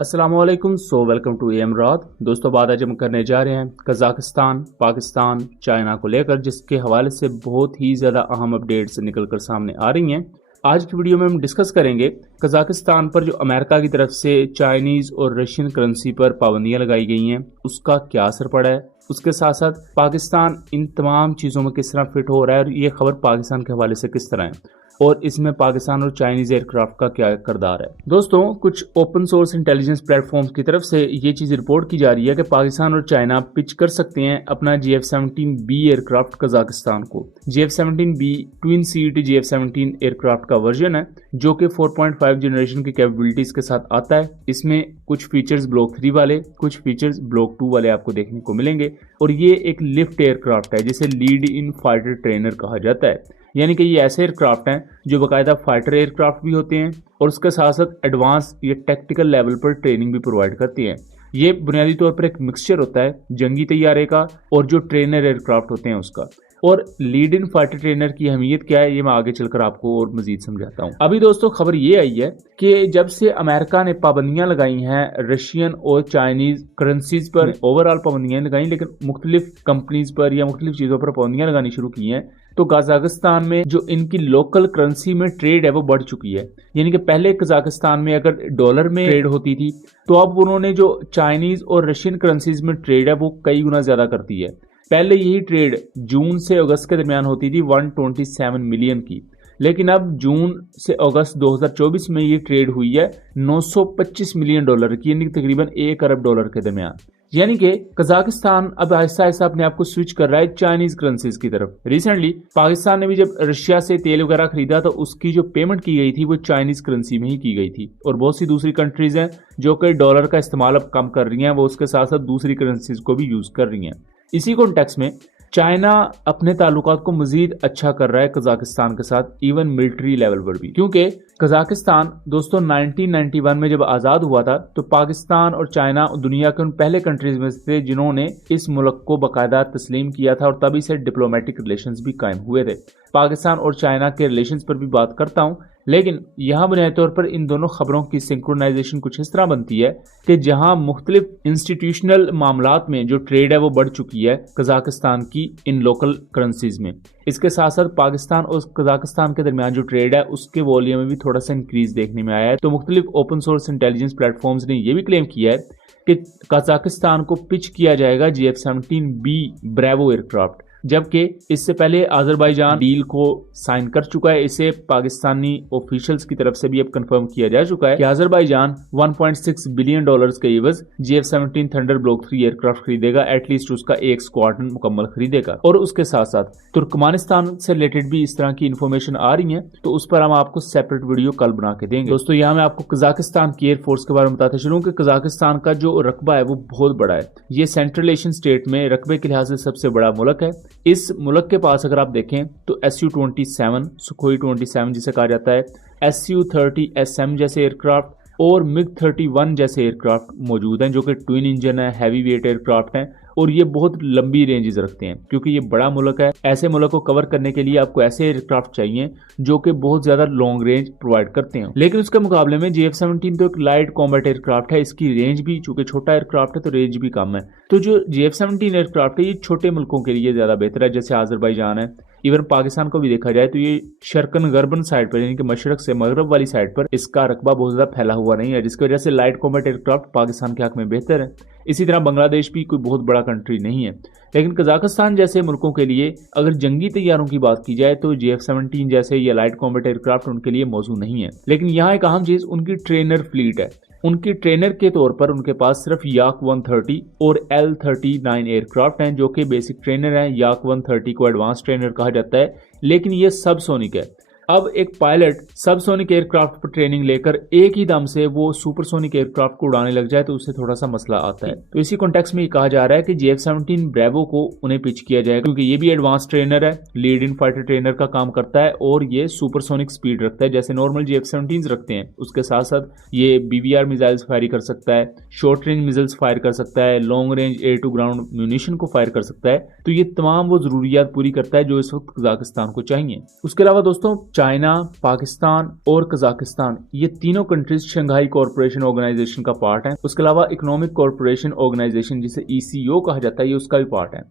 अस्सलामुअलैकुम। Welcome to M रात। दोस्तों, बात आज हम करने जा रहे हैं कजाकिस्तान, पाकिस्तान, चाइना को लेकर, जिसके हवाले से बहुत ही ज़्यादा अहम अपडेट्स निकल कर सामने आ रही हैं। आज की वीडियो में हम डिस्कस करेंगे कजाकिस्तान पर जो अमेरिका की तरफ से चाइनीज़ और रशियन करेंसी पर पाबंदियां लगाई गई हैं, उसका क्या असर पड़ा है। उसके साथ साथ पाकिस्तान इन तमाम चीज़ों में किस तरह फिट हो रहा है और ये खबर पाकिस्तान के हवाले से किस तरह है, और इसमें पाकिस्तान और चाइनीज एयरक्राफ्ट का क्या किरदार है। दोस्तों, कुछ ओपन सोर्स इंटेलिजेंस प्लेटफॉर्म्स की तरफ से ये चीज रिपोर्ट की जा रही है कि पाकिस्तान और चाइना पिच कर सकते हैं अपना GF-17B एयरक्राफ्ट कजाकिस्तान को। GF-17B twin seat GF-17 aircraft का वर्जन है जो कि 4.5 जनरेशन की कैपेबिलिटीज के साथ आता है। इसमें कुछ फीचर्स ब्लॉक 3 वाले, कुछ फीचर्स ब्लॉक 2 वाले आपको देखने को मिलेंगे, और ये एक लिफ्ट एयरक्राफ्ट है जिसे लीड इन फाइटर ट्रेनर कहा जाता है। यानी कि ये ऐसे एयरक्राफ्ट हैं जो बाकायदा फाइटर एयरक्राफ्ट भी होते हैं और उसके साथ साथ एडवांस या टेक्निकल लेवल पर ट्रेनिंग भी प्रोवाइड करती हैं। ये बुनियादी तौर पर एक मिक्सचर होता है जंगी तैयारे का और जो ट्रेनर एयरक्राफ्ट होते हैं उसका। और लीड इन फाइटर ट्रेनर की अहमियत क्या है, ये मैं आगे चलकर आपको और मजीद समझाता हूँ। अभी दोस्तों, खबर ये आई है कि जब से अमेरिका ने पाबंदियां लगाई हैं रशियन और चाइनीज करेंसीज पर, ओवरऑल पाबंदियां लगाई, लेकिन मुख्तलिफ कंपनीज पर या मुख्तलिफ चीजों पर पाबंदियां लगानी शुरू की हैं, तो कजाकिस्तान में जो इनकी लोकल करेंसी में ट्रेड है वो बढ़ चुकी है। यानी कि पहले कजाकिस्तान में अगर डॉलर में ट्रेड होती थी, तो अब उन्होंने जो चाइनीज और रशियन करेंसीज में ट्रेड है वो कई गुना ज्यादा करती है। पहले यही ट्रेड जून से अगस्त के दरमियान होती थी 127 मिलियन की, लेकिन अब जून से अगस्त 2024 में ये ट्रेड हुई है 925 मिलियन डॉलर की, यानी तकरीबन 1 अरब डॉलर के दरमियान। यानी कि कजाकिस्तान अब आहिस्ता आहिस्ता अपने आप को स्विच कर रहा है चाइनीज करेंसीज की तरफ। रिसेंटली पाकिस्तान ने भी जब रशिया से तेल वगैरह खरीदा तो उसकी जो पेमेंट की गई थी वो चाइनीज करेंसी में ही की गई थी। और बहुत सी दूसरी कंट्रीज हैं जो कि डॉलर का इस्तेमाल अब कम कर रही हैं, वो उसके साथ साथ दूसरी करेंसीज को भी यूज कर रही हैं। इसी कॉन्टेक्स्ट में चाइना अपने ताल्लुकात को मजीद अच्छा कर रहा है कजाकिस्तान के साथ, इवन मिलिट्री लेवल पर भी, क्योंकि कजाकिस्तान दोस्तों 1991 में जब आज़ाद हुआ था तो पाकिस्तान और चाइना दुनिया के उन पहले कंट्रीज में से जिन्होंने इस मुल्क को बाकायदा तस्लीम किया था, और तभी से डिप्लोमेटिक रिलेशंस भी कायम हुए थे। पाकिस्तान और चाइना के रिलेशंस पर भी बात करता हूँ, लेकिन यहाँ बुनियादी तौर पर इन दोनों खबरों की सिंक्रोनाइजेशन कुछ इस तरह बनती है कि जहाँ मुख्तलिफ इंस्टीट्यूशनल मामलात में जो ट्रेड है वो बढ़ चुकी है कजाकिस्तान की इन लोकल करेंसीज में। इसके साथ साथ पाकिस्तान और कजाकिस्तान के दरमियान जो ट्रेड है उसके वॉल्यूम में भी थोड़ा सा इंक्रीज देखने में आया है। तो मुख्तलिफ ओपन सोर्स इंटेलिजेंस प्लेटफॉर्म्स ने यह भी क्लेम किया है कि कजाकिस्तान को पिच किया जाएगा GF-17B ब्रेवो एयरक्राफ्ट, जबकि इससे पहले अजरबैजान डील को साइन कर चुका है। इसे पाकिस्तानी ऑफिशियल्स की तरफ से भी अब कंफर्म किया जा चुका है कि अजरबैजान 1.6 बिलियन डॉलर्स के एवज GF-17 थंडर ब्लॉक 3 एयरक्राफ्ट खरीदेगा, एटलीस्ट उसका एक स्क्वाड्रन मुकम्मल खरीदेगा। और उसके साथ साथ तुर्कमानिस्तान से रिलेटेड भी इस तरह की इंफॉर्मेशन आ रही है, तो उस पर हम आपको सेपरेट वीडियो कल बना के देंगे। दोस्तों, यहाँ मैं आपको कजाकिस्तान की एयरफोर्स के बारे में बताते चलूं कि कजाकिस्तान का जो रकबा है वो बहुत बड़ा है। ये सेंट्रल एशियन स्टेट में रकबे के लिहाज से सबसे बड़ा मुल्क है। इस मुल्क के पास अगर आप देखें तो Su-27 सुखोई 27 जिसे कहा जाता है, Su-30SM जैसे एयरक्राफ्ट और MiG-31 जैसे एयरक्राफ्ट मौजूद हैं जो कि ट्विन इंजन है, हैवी वेट एयरक्राफ्ट हैं, और ये बहुत लंबी रेंजेस रखते हैं। क्योंकि ये बड़ा मुल्क है, ऐसे मुल्क को कवर करने के लिए आपको ऐसे एयरक्राफ्ट चाहिए जो कि बहुत ज्यादा लॉन्ग रेंज प्रोवाइड करते हैं। लेकिन उसके मुकाबले में GF-17 तो एक लाइट कॉम्बैट एयरक्राफ्ट है, इसकी रेंज भी, चूंकि छोटा एयरक्राफ्ट है तो रेंज भी कम है। तो जो GF-17 एयरक्राफ्ट है ये छोटे मुल्कों के लिए ज्यादा बेहतर है, जैसे अजरबैजान है। इवन पाकिस्तान को भी देखा जाए तो ये शर्कन गर्बन साइड पर, यानी कि मशरक से मगरब वाली साइड पर इसका रकबा बहुत ज्यादा फैला हुआ नहीं है, जिसकी वजह से लाइट कॉम्बैट एयरक्राफ्ट पाकिस्तान के हक में बेहतर है। इसी तरह बांग्लादेश भी कोई बहुत बड़ा कंट्री नहीं है, लेकिन कजाकिस्तान जैसे मुल्कों के लिए अगर जंगी तैयारों की बात की जाए तो GF-17 जैसे या लाइट कॉम्बैट एयरक्राफ्ट उनके लिए मौजूद नहीं है। लेकिन यहाँ एक अहम चीज उनकी ट्रेनर फ्लीट है। उनकी ट्रेनर के तौर पर उनके पास सिर्फ याक 130 और L-39 एयरक्राफ्ट हैं जो कि बेसिक ट्रेनर हैं। याक 130 को एडवांस ट्रेनर कहा जाता है, लेकिन ये सबसोनिक है। अब एक पायलट सबसोनिक एयरक्राफ्ट पर ट्रेनिंग लेकर एक ही दम से वो सुपरसोनिक एयरक्राफ्ट को उड़ाने लग जाए तो उससे थोड़ा सा मसला आता है। तो इसी कॉन्टेक्स्ट में ये कहा जा रहा है कि GF-17 ब्रेवो को उन्हें पिच किया जाएगा, क्योंकि ये भी एडवांस ट्रेनर है, लीड इन फाइटर ट्रेनर का काम करता है और ये सुपरसोनिक स्पीड रखता है जैसे नॉर्मल GF-17 रखते हैं। उसके साथ साथ ये BVR मिसाइल्स फायर कर सकता है, शॉर्ट रेंज मिसाइल्स फायर कर सकता है, long range air to ground munition को फायर कर सकता है। तो ये तमाम वो जरूरियात पूरी करता है जो इस वक्त कजाकिस्तान को चाहिए। उसके अलावा दोस्तों, चाइना, पाकिस्तान और कजाकिस्तान, ये तीनों कंट्रीज शंघाई कॉरपोरेशन ऑर्गेनाइजेशन का पार्ट हैं। उसके अलावा इकोनॉमिक कॉरपोरेशन ऑर्गेनाइजेशन जिसे ECO कहा जाता है, ये उसका भी पार्ट है।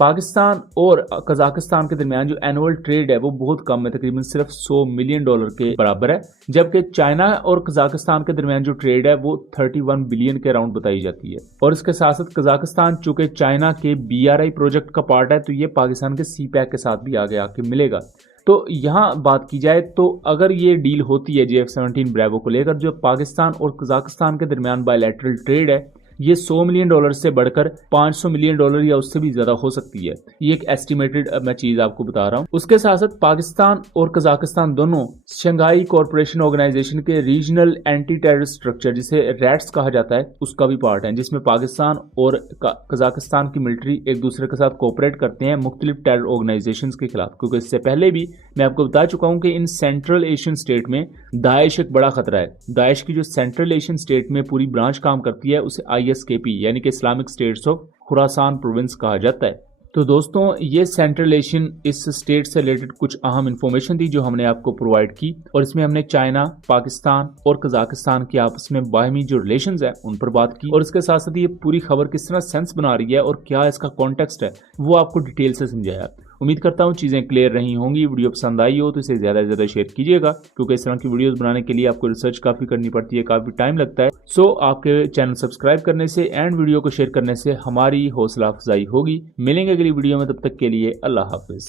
पाकिस्तान और कजाकिस्तान के दरमियान जो एनुअल ट्रेड है वो बहुत कम है, तकरीबन सिर्फ $100 मिलियन के बराबर है, जबकि चाइना और कजाकिस्तान के दरमियान जो ट्रेड है वो 31 बिलियन के अराउंड बताई जाती है। और इसके साथ साथ कजाकिस्तान चूंकि चाइना के BRI प्रोजेक्ट का पार्ट है, तो ये पाकिस्तान के CPEC के साथ भी आगे आके मिलेगा। तो यहाँ बात की जाए तो अगर ये डील होती है JF-17 ब्रेवो को लेकर, जो पाकिस्तान और कजाकिस्तान के दरमियान बायलैटरल ट्रेड है, ये $100 मिलियन से बढ़कर $500 मिलियन या उससे भी ज्यादा हो सकती है। ये एक एस्टिमेटेड मैं चीज आपको बता रहा हूँ। उसके साथ साथ पाकिस्तान और कजाकिस्तान दोनों शंघाई कॉरपोरेशन ऑर्गेनाइजेशन के रीजनल एंटी टेररिस्ट स्ट्रक्चर जिसे रैट्स कहा जाता है उसका भी पार्ट है, जिसमें पाकिस्तान और कजाकिस्तान की मिलिट्री एक दूसरे के साथ कोऑपरेट करते हैं मुख्तलिफ टेरर ऑर्गेनाइजेशन के खिलाफ। क्योंकि इससे पहले भी मैं आपको बता चुका हूँ कि इन सेंट्रल एशियन स्टेट में दाइश एक बड़ा खतरा है। दाइश की जो सेंट्रल एशियन स्टेट में पूरी ब्रांच काम करती है उसे ISKP यानी कि Islamic states of Khorasan province कहा जाता है। तो दोस्तों ये सेंट्रल एशियन इस स्टेट से रिलेटेड कुछ अहम इंफॉर्मेशन थी जो हमने आपको प्रोवाइड की, और इसमें हमने चाइना, पाकिस्तान और कजाकिस्तान के आपस में बाहमी जो रिलेशंस है उन पर बात की, और इसके साथ साथ ये पूरी खबर किस तरह सेंस बना रही है और क्या इसका कॉन्टेक्स्ट है वो आपको डिटेल से समझाया। उम्मीद करता हूँ चीज़ें क्लियर रही होंगी। वीडियो पसंद आई हो तो इसे ज़्यादा से ज़्यादा शेयर कीजिएगा, क्योंकि इस तरह की वीडियोस बनाने के लिए आपको रिसर्च काफ़ी करनी पड़ती है, काफ़ी टाइम लगता है। सो आपके चैनल सब्सक्राइब करने से एंड वीडियो को शेयर करने से हमारी हौसला अफजाई होगी। मिलेंगे अगली वीडियो में, तब तक के लिए अल्लाह हाफिज़।